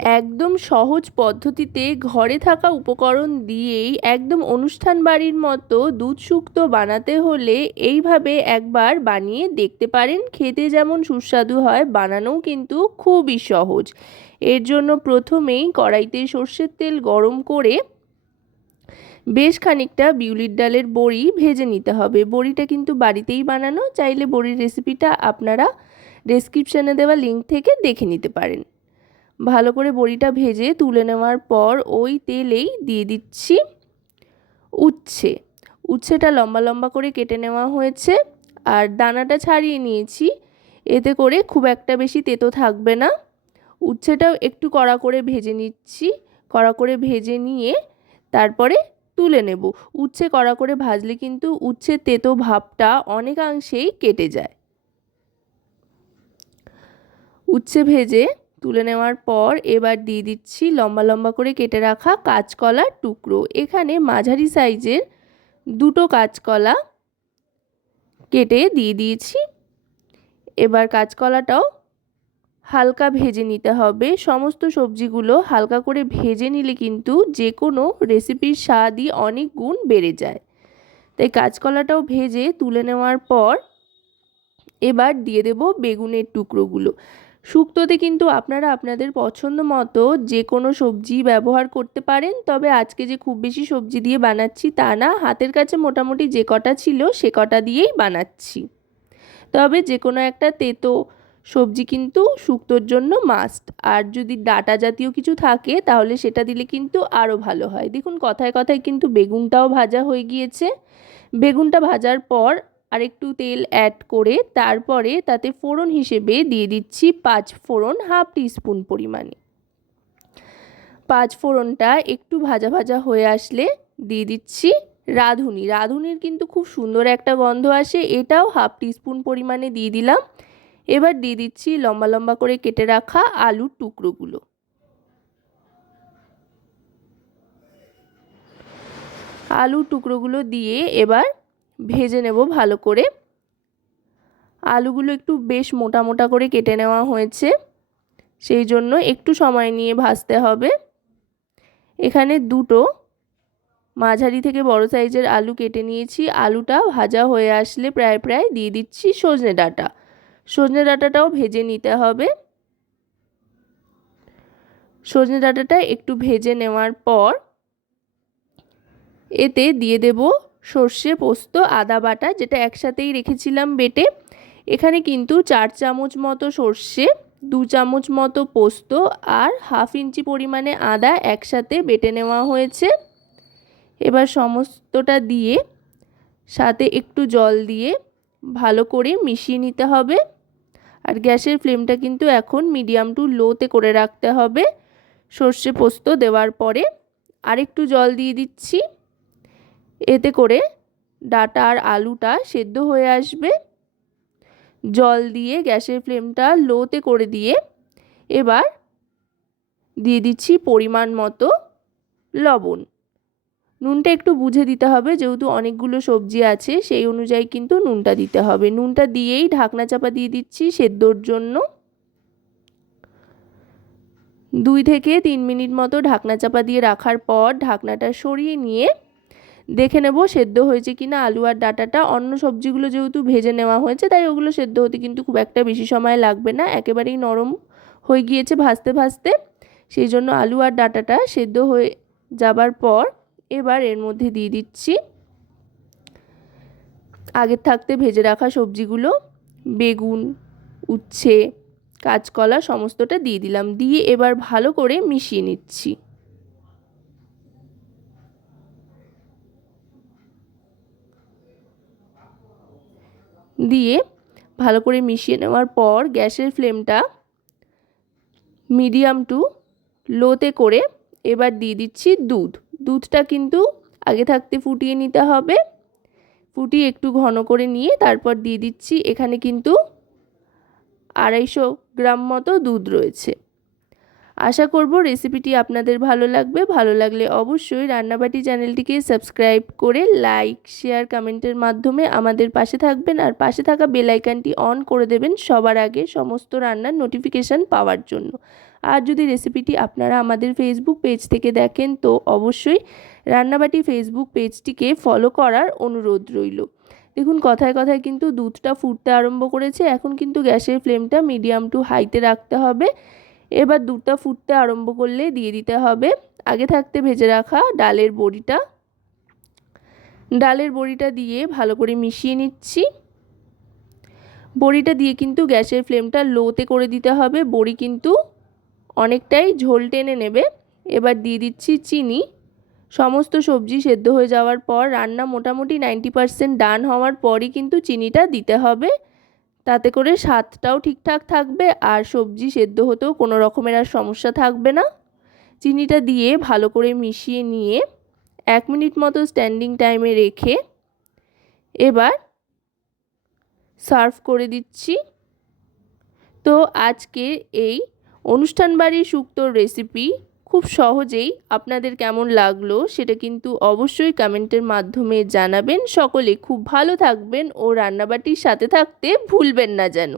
একদম সহজ পদ্ধতিতে ঘরে থাকা উপকরণ দিয়েই একদম অনুষ্ঠান বাড়ির মতো দুধ শুক্তো বানাতে হলে এইভাবে একবার বানিয়ে দেখতে পারেন। খেতে যেমন সুস্বাদু হয়, বানানোও কিন্তু খুবই সহজ। এর জন্য প্রথমেই কড়াইতে সর্ষের তেল গরম করে বেশ খানিকটা বিউলির ডালের বড়ি ভেজে নিতে হবে। বড়িটা কিন্তু বাড়িতেই বানানো, চাইলে বড়ির রেসিপিটা আপনারা ডেসক্রিপশানে দেওয়া লিঙ্ক থেকে দেখে নিতে পারেন। ভালো করে বড়িটা ভেজে তুলে নেওয়ার পর ওই তেলেই দিয়ে দিচ্ছি উচ্ছে। উচ্ছেটা লম্বা লম্বা করে কেটে নেওয়া হয়েছে আর দানাটা ছাড়িয়ে নিয়েছি। এতে করে খুব একটা বেশি তেতো থাকবে না। উচ্ছেটাও একটু কড়া করে ভেজে নিচ্ছি। কড়া করে ভেজে নিয়ে তারপরে তুলে নেব। উচ্ছে কড়া করে ভাজলে কিন্তু উচ্ছের তেতো ভাবটা অনেকাংশেই কেটে যায়। উচ্ছে ভেজে তুলে নেওয়ার পর এবার দিয়ে দিচ্ছি লম্বা লম্বা করে কেটে রাখা কাঁচকলার টুকরো। এখানে মাঝারি সাইজের দুটো কাঁচকলা কেটে দিয়ে দিয়েছি। এবার কাঁচকলাটাও হালকা ভেজে নিতে হবে। সমস্ত সবজিগুলো হালকা করে ভেজে নিলে কিন্তু যে কোনো রেসিপির স্বাদই অনেক গুণ বেড়ে যায়। তাই কাঁচকলাটাও ভেজে তুলে নেওয়ার পর এবার দিয়ে দেব বেগুনের টুকরোগুলো। শুক্তোতে কিন্তু আপনারা আপনাদের পছন্দ মতো যে কোনো সবজি ব্যবহার করতে পারেন। তবে আজকে যে খুব বেশি সবজি দিয়ে বানাচ্ছি তা না, হাতের কাছে মোটামুটি যে কটা ছিল সে কটা দিয়েই বানাচ্ছি। তবে যে কোনো একটা তেতো সবজি কিন্তু শুক্তোর জন্য মাস্ট আর যদি ডাটা জাতীয় কিছু থাকে, তাহলে সেটা দিলে কিন্তু আরও ভালো হয়। দেখুন, কথায় কথায় কিন্তু বেগুনটাও ভাজা হয়ে গিয়েছে। বেগুনটা ভাজার পর আরেকটু তেল অ্যাড করে তারপরে তাতে ফোড়ন হিসেবে দিয়ে দিচ্ছি পাঁচ ফোড়ন হাফ টিস্পুন পরিমাণে। পাঁচ ফোড়নটা একটু ভাজা ভাজা হয়ে আসলে দিয়ে দিচ্ছি রাঁধুনি। রাঁধুনির কিন্তু খুব সুন্দর একটা গন্ধ আসে, এটাও হাফ টিস্পুন পরিমাণে দিয়ে দিলাম। এবার দিয়ে দিচ্ছি লম্বা লম্বা করে কেটে রাখা আলুর টুকরোগুলো। আলুর টুকরোগুলো দিয়ে এবার ভেজে নেব ভালো করে। আলুগুলো একটু বেশ মোটা মোটা করে কেটে নেওয়া হয়েছে। সেই জন্য একটু সময় নিয়ে ভাজতে হবে। এখানে দুটো মাঝারি থেকে বড় সাইজের আলু কেটে নিয়েছি। আলুটা ভাজা হয়ে আসলে প্রায় প্রায় দিয়ে দিচ্ছি সজনে ডাঁটা। সজনে ডাঁটাটাও ভেজে নিতে হবে। সজনে ডাঁটাটা একটু ভেজে নেওয়ার পর এতে দিয়ে দেব সর্ষে পোস্ত, আদা বাটা, যেটা একসাথেই রেখেছিলাম বেটে। এখানে কিন্তু চার চামচ মতো সর্ষে, দু চামচ মতো পোস্ত আর হাফ ইঞ্চি পরিমাণে আদা একসাথে বেটে নেওয়া হয়েছে। এবার সমস্তটা দিয়ে সাথে একটু জল দিয়ে ভালো করে মিশিয়ে নিতে হবে। আর গ্যাসের ফ্লেমটা কিন্তু এখন মিডিয়াম টু লোতে করে রাখতে হবে। সর্ষে পোস্ত দেওয়ার পরে আরেকটু জল দিয়ে দিচ্ছি। এতে করে ডাটা আর আলুটা সেদ্ধ হয়ে আসবে। জল দিয়ে গ্যাসের ফ্লেমটা লোতে করে দিয়ে এবার দিয়ে দিচ্ছি পরিমাণ মতো লবণ। নুনটা একটু বুঝে দিতে হবে, যেহেতু অনেকগুলো সবজি আছে, সেই অনুযায়ী কিন্তু নুনটা দিতে হবে। নুনটা দিয়েই ঢাকনা চাপা দিয়ে দিচ্ছি সেদ্ধর জন্য। দুই থেকে তিন মিনিট মতো ঢাকনা চাপা দিয়ে রাখার পর ঢাকনাটা সরিয়ে নিয়ে দেখে নেব, সেদ্ধ হয়েছে কি না আলু আর ডাটাটা, অন্য সবজিগুলো যেহেতু ভেজে নেওয়া হয়েছে, তাই ওগুলো সেদ্ধ হতে কিন্তু খুব একটা বেশি সময় লাগবে না, একেবারেই নরম হয়ে গিয়েছে ভাজতে ভাজতে। সেই জন্য আলু আর ডাটাটা সেদ্ধ হয়ে যাবার পর এবার এর মধ্যে দিয়ে দিচ্ছি। আগের থাকতে ভেজে রাখা সবজিগুলো, বেগুন, উচ্ছে, কাঁচকলা, সমস্তটা দিয়ে দিলাম, দিয়ে এবার ভালো করে মিশিয়ে নিচ্ছি। দিয়ে ভালো করে মিশিয়ে নেওয়ার পর গ্যাসের ফ্লেমটা মিডিয়াম টু লোতে করে এবার দিয়ে দিচ্ছি দুধ। দুধটা কিন্তু আগে থাকতে ফুটিয়ে নিতে হবে। ফুটিয়ে একটু ঘন করে নিয়ে তারপর দিয়ে দিচ্ছি এখানে কিন্তু আড়াইশো গ্রাম মতো দুধ রয়েছে। আশা করব রেসিপিটি আপনাদের ভালো লাগবে। ভালো লাগলে অবশ্যই রান্নাবাটি চ্যানেলটিকে সাবস্ক্রাইব করে লাইক শেয়ার কমেন্টের মাধ্যমে আমাদের পাশে থাকবেন আর পাশে থাকা বেলাইকানটি অন করে দেবেন সবার আগে সমস্ত রান্নার নোটিফিকেশান পাওয়ার জন্য। আর যদি রেসিপিটি আপনারা আমাদের ফেসবুক পেজ থেকে দেখেন তো অবশ্যই রান্নাবাটি ফেসবুক পেজটিকে ফলো করার অনুরোধ রইল। দেখুন কথায় কথায় কিন্তু দুধটা ফুটতে আরম্ভ করেছে। এখন কিন্তু গ্যাসের ফ্লেমটা মিডিয়াম টু হাইতে রাখতে হবে। এবার দুধটা ফুটতে আরম্ভ করলে দিয়ে দিতে হবে। আগে থাকতে ভেজে রাখা ডালের বড়িটা। ডালের বড়িটা দিয়ে ভালো করে মিশিয়ে নিচ্ছি। বড়িটা দিয়ে কিন্তু গ্যাসের ফ্লেমটা লোতে করে দিতে হবে। বড়ি কিন্তু অনেকটাই ঝোল টেনে নেবে। এবার দিয়ে দিচ্ছি চিনি। সমস্ত সবজি সেদ্ধ হয়ে যাওয়ার পর রান্না মোটামুটি নাইনটি পারসেন্ট ডান হওয়ার পরই কিন্তু চিনিটা দিতে হবে। তাতে করে স্বাদটাও ঠিকঠাক থাকবে আর সবজি সেদ্ধ হতেও কোনো রকমের আর সমস্যা থাকবে না। চিনিটা দিয়ে ভালো করে মিশিয়ে নিয়ে এক মিনিট মতো স্ট্যান্ডিং টাইমে রেখে এবার সার্ভ করে দিচ্ছি। তো আজকে এই অনুষ্ঠান বাড়ির শুক্তোর রেসিপি খুব সহজেই আপনাদের কেমন লাগল সেটা কিন্তু অবশ্যই কমেন্টের মাধ্যমে জানাবেন। সকলে খুব ভালো থাকবেন ও রান্নাবাটির সাথে থাকতে ভুলবেন না যেন।